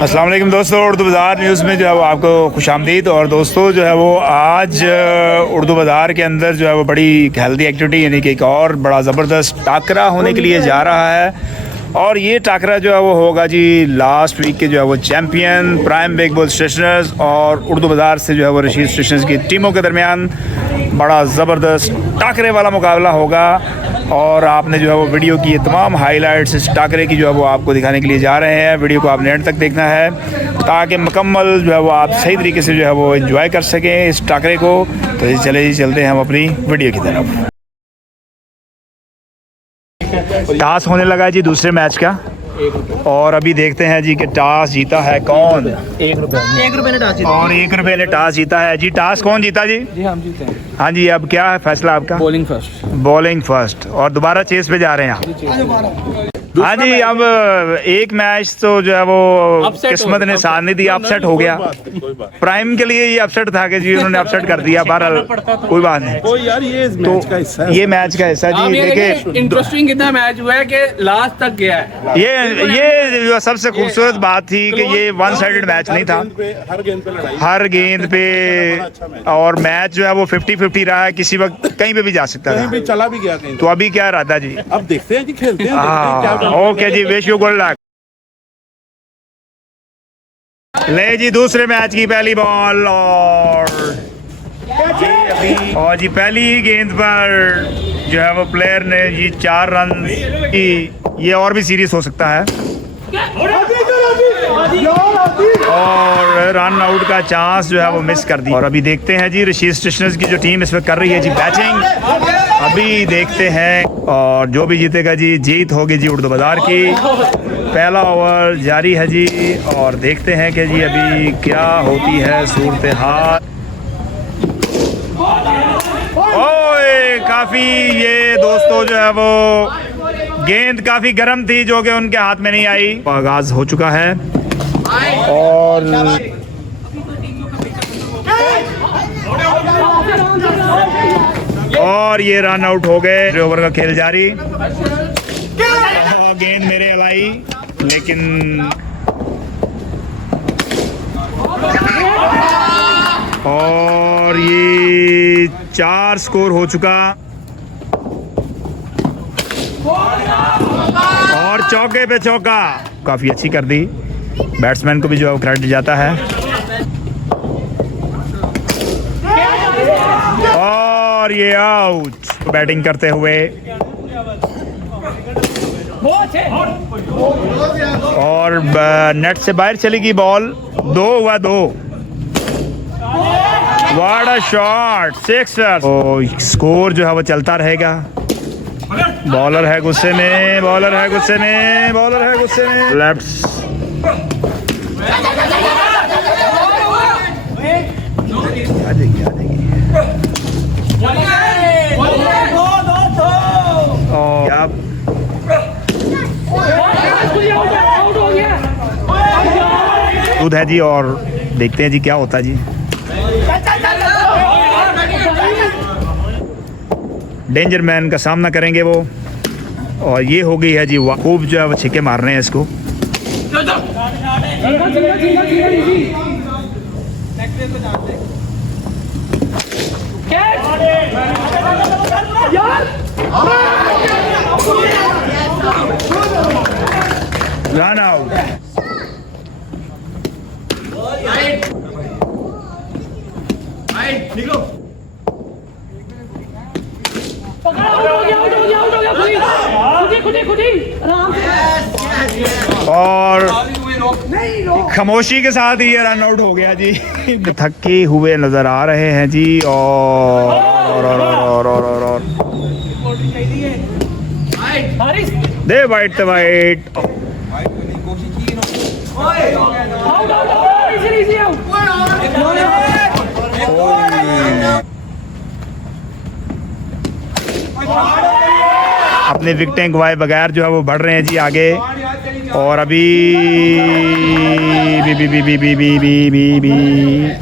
अस्सलाम वालेकुम दोस्तों, उर्दू बाज़ार न्यूज़ में जो है वो आपको खुशामदीद। और दोस्तों जो है वो आज उर्दू बाज़ार के अंदर जो है वो बड़ी हेल्दी एक्टिविटी यानी कि एक और बड़ा ज़बरदस्त टाकरा होने के लिए जा रहा है। और ये टाकरा जो है वो होगा जी लास्ट वीक के जो है वो champion prime big bull stationers और उर्दू बाज़ार से जो है वो रशीद स्टेशनर्स की टीमों के दरमियान बड़ा ज़बरदस्त टाकरे वाला मुकाबला होगा। और आपने जो है वो वीडियो की ये तमाम हाइलाइट्स इस टाकरे की जो है वो आपको दिखाने के लिए जा रहे हैं। वीडियो को आपने एंड तक देखना है ताकि मुकम्मल जो है वो आप सही तरीके से जो है वो एंजॉय कर सकें इस टाकरे को। तो चलते हैं हम अपनी वीडियो की तरफ। टॉस होने लगा है जी दूसरे मैच का और अभी देखते हैं जी कि टॉस जीता है कौन। ₹1 ने टॉस जीता और ₹1 ने टॉस जीता है जी। टॉस कौन जीता जी? जी हम जीते हैं। हाँ जी, अब क्या है फैसला आपका? बॉलिंग फर्स्ट और दोबारा चेस पे जा रहे हैं आप। हाँ जी, अब एक मैच तो जो है वो किस्मत ने साथ नहीं दिया, अपसेट हो गया। प्राइम के लिए ये अपसेट था कि जी उन्होंने अपसेट कर दिया। बहरहाल कोई बात नहीं, यार ये मैच का हिस्सा है। ये मैच का हिस्सा जी। देखिए इंटरेस्टिंग कितना मैच हुआ है कि लास्ट तक गया है। ये जो सबसे खूबसूरत बात थी कि ये वन साइडेड मैच नहीं था। हर गेंद पे लड़ाई, हर गेंद पे और मैच जो है वो 50-50 रहा है। किसी वक्त कहीं पे भी जा सकता कहीं था। भी चला भी गया कहीं। तो अभी क्या इरादा जी? अब देखते हैं जी, खेलते हैं, देखते हैं क्या बनता है। ओके जी, विश यू गुड लक। ले जी दूसरे मैच की पहली बॉल और जी पहली ही गेंद पर जो है वो प्लेयर ने जी 4 रन की। ये और भी सीरियस हो सकता है और रन आउट का चांस जो है वो मिस कर दी। और अभी देखते हैं जी रशीद स्टेशनर्स की जो टीम इसमें कर रही है जी बैटिंग। अभी देखते हैं और जो भी जीतेगा जी जीत होगी जी उर्दू बाज़ार की। पहला ओवर जारी है जी और देखते हैं कि जी अभी क्या होती है सूरत हाल। ओए काफ़ी ये दोस्तों जो है वो गेंद काफ़ी गर्म थी जो कि उनके हाथ में नहीं आई। आगाज हो चुका है और ये रन आउट हो गए। ओवर का खेल जारी। गेंद मेरे हवाई लेकिन और ये 4 स्कोर हो चुका और चौके पे चौका काफी अच्छी कर दी। बैट्समैन को भी जो है क्रेडिट जाता है। और ये आउट बैटिंग करते हुए और नेट से बाहर चलेगी बॉल। 2 हुआ 2। What a shot, 6 run. Score जो है वो चलता रहेगा। बॉलर है गुस्से में, बॉलर है गुस्से में, बॉलर है गुस्से में। लेफ्ट आ जाएगी, आ जाएगी। और आप दूध है जी और देखते हैं जी क्या होता है जी। डेंजर मैन का सामना करेंगे वो और ये हो गई है जी खूब जो है वो छिक्के मार रहे हैं इसको। Run out. और खामोशी के साथ ये रन आउट हो गया जी। थके हुए नजर आ रहे हैं जी और दे वाइट तो वाइट। अपने विकेटें गवाए बगैर जो है वो बढ़ रहे हैं जी आगे। और अभी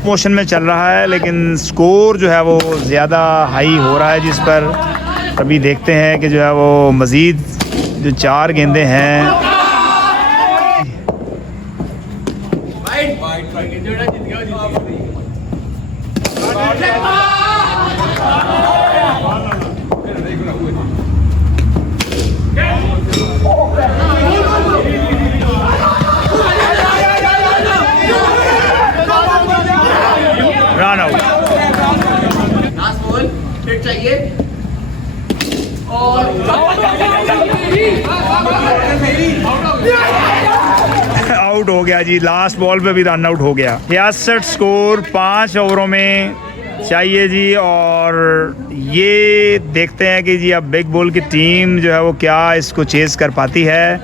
मोशन में चल रहा है लेकिन स्कोर जो है वो ज़्यादा हाई हो रहा है जिस पर अभी देखते हैं कि जो है वो मज़ीद जो 4 गेंदें हैं run out. Last ball hit चाहिए और आउट हो गया जी, लास्ट बॉल पे भी रन आउट हो गया। 66 स्कोर 5 ओवरों में चाहिए जी। और ये देखते हैं कि जी अब बिग बुल की टीम जो है वो क्या इसको चेस कर पाती है।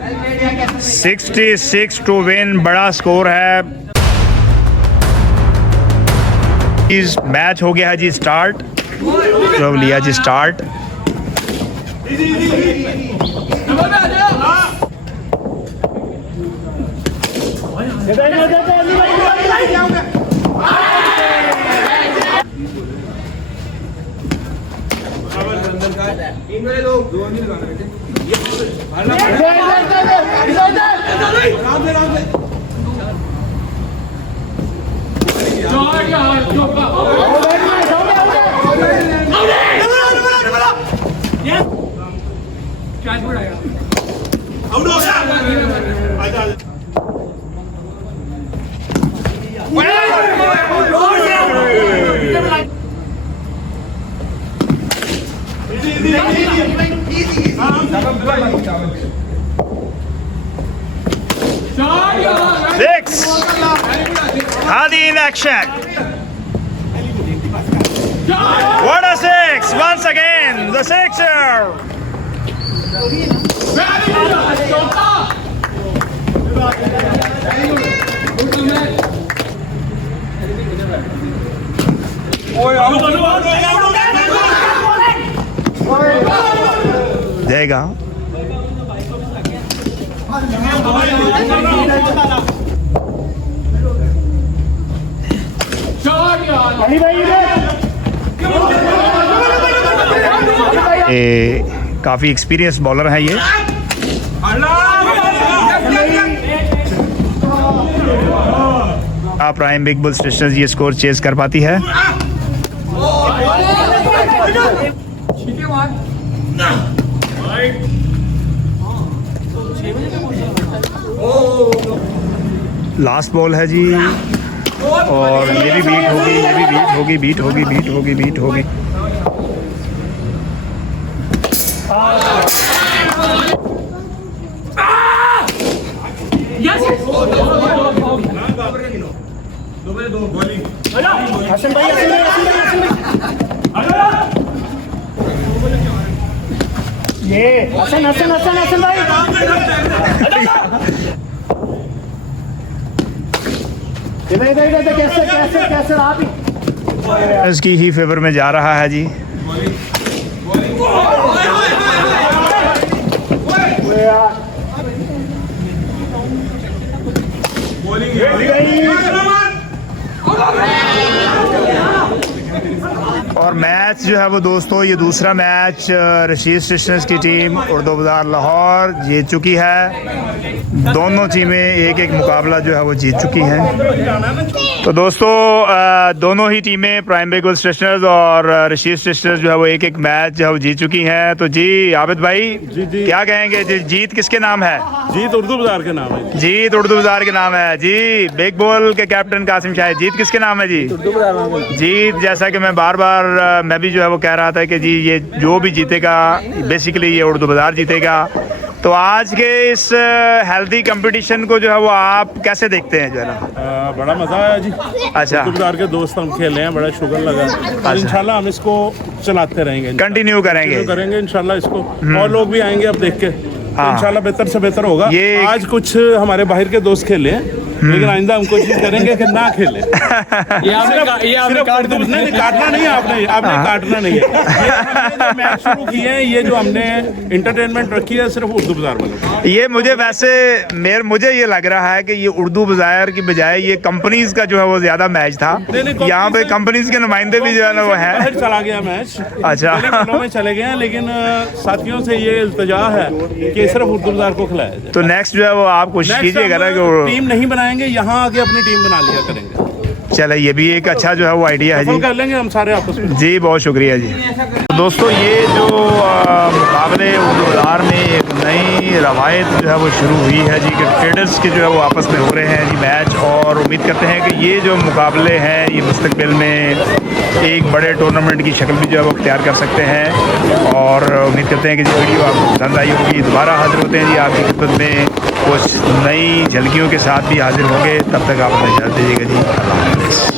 66 टू विन, बड़ा स्कोर है। इस मैच हो गया है जी स्टार्ट, जो लिया जी start. Six. Hadi in action. What a six! Once again, the sixer. जाएगा। ये काफी एक्सपीरियंस बॉलर है ये। प्राइम बिग बुल स्टेशनर्स ये स्कोर चेस कर पाती है। लास्ट बॉल है जी, और ये भी बीट होगी, ये भी बीट होगी, बीट होगी, बीट होगी, बीट होगी। ये हसन हसन हसन हसन भाई इधर इधर इधर कैसे कैसे कैसे आप ही इसकी ही फेवर में जा रहा है जी। और मैच जो है वो दोस्तों, ये दूसरा मैच रशीद स्टेशनर्स की टीम उर्दू बाजार लाहौर जीत चुकी है। दोनों टीमें एक एक मुकाबला जो है वो जीत चुकी हैं। तो दोस्तों दोनों ही टीमें प्राइम बिग बुल स्टेशनर्स और रशीद स्टेशनर्स जो है वो एक एक मैच जो है वो जीत चुकी हैं। तो जी आबिद भाई जी क्या कहेंगे जी, जीत किसके नाम है? जीत उर्दू बाजार के नाम है। जीत उर्दू बाजार के नाम है जी। बिग बुल के कैप्टन कासिम शाह, जीत किसके नाम है जी? जीत जैसा कि मैं बार बार मैं भी जो है वो कह रहा था कि जी ये जो भी जीतेगा बेसिकली ये उर्दू बाजार जीतेगा। तो आज के इस हेल्दी कंपटीशन को जो है वो आप कैसे देखते हैं जो है ना? बड़ा मजा आया जी। अच्छा, उर्दू बाजार के दोस्त हम खेले हैं, बड़ा शुगर लगा। और इंशाल्लाह हम इसको चलाते रहेंगे, कंटिन्यू करेंगे इंशाल्लाह इसको। और लोग भी आएंगे अब देख के, हाँ। इंशाल्लाह बेहतर से बेहतर होगा। ये आज कुछ हमारे बाहर के दोस्त खेले हैं, लेकिन आइंदा हम कोशिश करेंगे कि ना खेले। सिर्फ काटना नहीं है, आपने काटना नहीं है। ये जो मैच शुरू किए हैं, ये जो हमने इंटरटेनमेंट रखी है सिर्फ उर्दू बाजार वालों। ये मुझे वैसे मुझे ये लग रहा है कि ये उर्दू बाजार की बजाय ये कंपनीज का जो है वो ज्यादा मैच था। यहाँ पे कंपनीज के नुमाइंदे भी जो है ना वो है। चला गया मैच, अच्छा में चले गए हैं, लेकिन साथियों से ये इल्तिजा है कि सिर्फ उर्दू बाजार को खिलाया जाए। तो नेक्स्ट जो है वो आप कोशिश कीजिएगा ना कि टीम नहीं बनाएंगे, यहाँ आके अपनी टीम बना लिया करेंगे। चले ये भी एक अच्छा जो है वो आइडिया है सफल जी। कर लेंगे हम सारे आपस में। जी बहुत शुक्रिया जी। तो दोस्तों ये जो मुकाबले उर्दू बाज़ार में एक नई रवायत जो है वो शुरू हुई है जी कि ट्रेडर्स के जो है वो आपस में हो रहे हैं जी मैच, और उम्मीद करते हैं कि ये जो मुकाबले हैं ये मुस्तकबिल में एक बड़े टूर्नामेंट की शक्ल भी जो है वो अख्तियार कर सकते हैं। और उम्मीद करते हैं कि जो वीडियो आपको पसंद आई होगी। दोबारा हाजिर होते हैं जी आपकी खिदमत में कुछ नई झलकियों के साथ भी हाजिर होंगे। तब तक आप अपना इजाज़त दीजिएगा जी। अल्लाह हाफ़िज़।